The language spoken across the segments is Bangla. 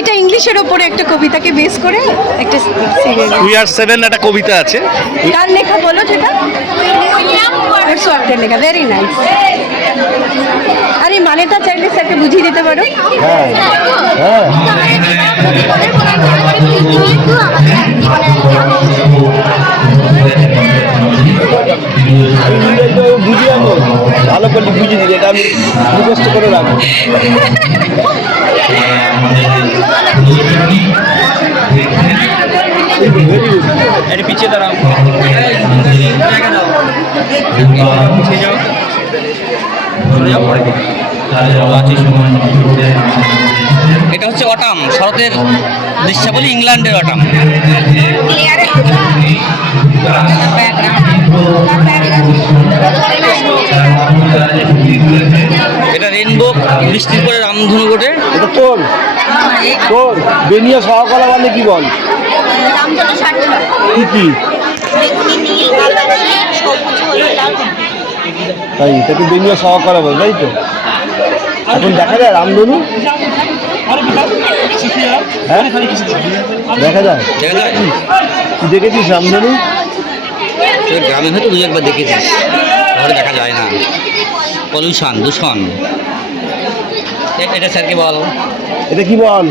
এটা ইংলিশের ওপরে একটা কবিতাকে বেস করে একটা সিরিয়াল। উই আর সেভেন একটা কবিতা আছে। কার লেখা বলো সেটা? লেখা। Very nice. আরে মানেটা চাইলে স্যারকে বুঝিয়ে দিতে পারো। বুঝিয়ে আনো, ভালো করে বুঝিয়ে দিলে এটা আমি মুখস্থ করে রাখবো। এটা পিছিয়ে দাঁড়াও, পিছিয়ে যাও, সরে যাও, পরে এটা হচ্ছে অটাম, শরতের দৃশ্যাবলী, ইংল্যান্ডের অটাম। এটা রেনবো, বৃষ্টির পরে রামধনু ঘটে। এটা তোর তোর বেনিয়া সহকলা মানে কি বল? কি কি তাই তাকে বেনিয়া সহকলা বল, তাই তো? এখন দেখা যায় রামধনু, হ্যাঁ দেখা যায়। দেখা যায়, তুই দেখেছিস রামধনু? গ্রামে হয়তো দু একবার দেখেছিস, শহরে দেখা যায় না। পলিউশন, দূষণ। এটা স্যারকে বল, এটা কি বল?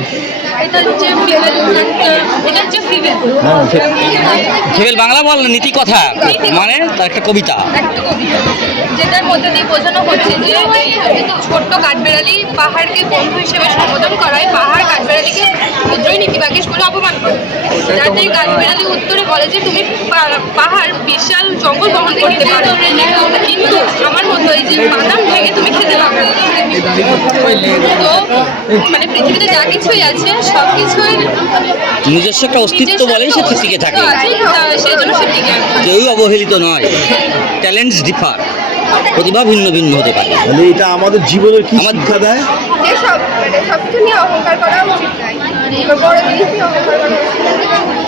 হ্যাঁ ফিমেল বাংলা বল, নীতি কথা মানে তার একটা কবিতা। যেটার মধ্যে দিয়ে বোঝানো হচ্ছে যে ছোট্ট কাঠবেড়ালি পাহাড়কে বন্ধু হিসেবে সম্বোধন করায় পাহাড় কাঠবেড়ালিকে ক্ষুদ্রই নীতিবাগীশ বলে অপমান করে। যাতে কাঠবেড়ালি উত্তরে বলে যে তুমি পাহাড় বিশাল জঙ্গল বহন করতে পারো, কিন্তু আমার মতো এই যে বাদাম ভেঙে তুমি খেতে পারবে। তো মানে পৃথিবীতে যা কিছুই আছে সব কিছুই নিজস্ব একটা অস্তিত্ব বলেই সে টিকে থাকে, সেই জন্য সে টিকে। কেউই অবহেলিত নয়। ট্যালেন্টস ডিফার, প্রতিভা ভিন্ন ভিন্ন হতে পারে। মানে এটা আমাদের জীবনের কি শিক্ষা দেয়? যে সব মানে সব কিছু নিয়ে অহংকার করা উচিত নয়, বড় জিনিস নিয়ে অহংকার করা উচিত।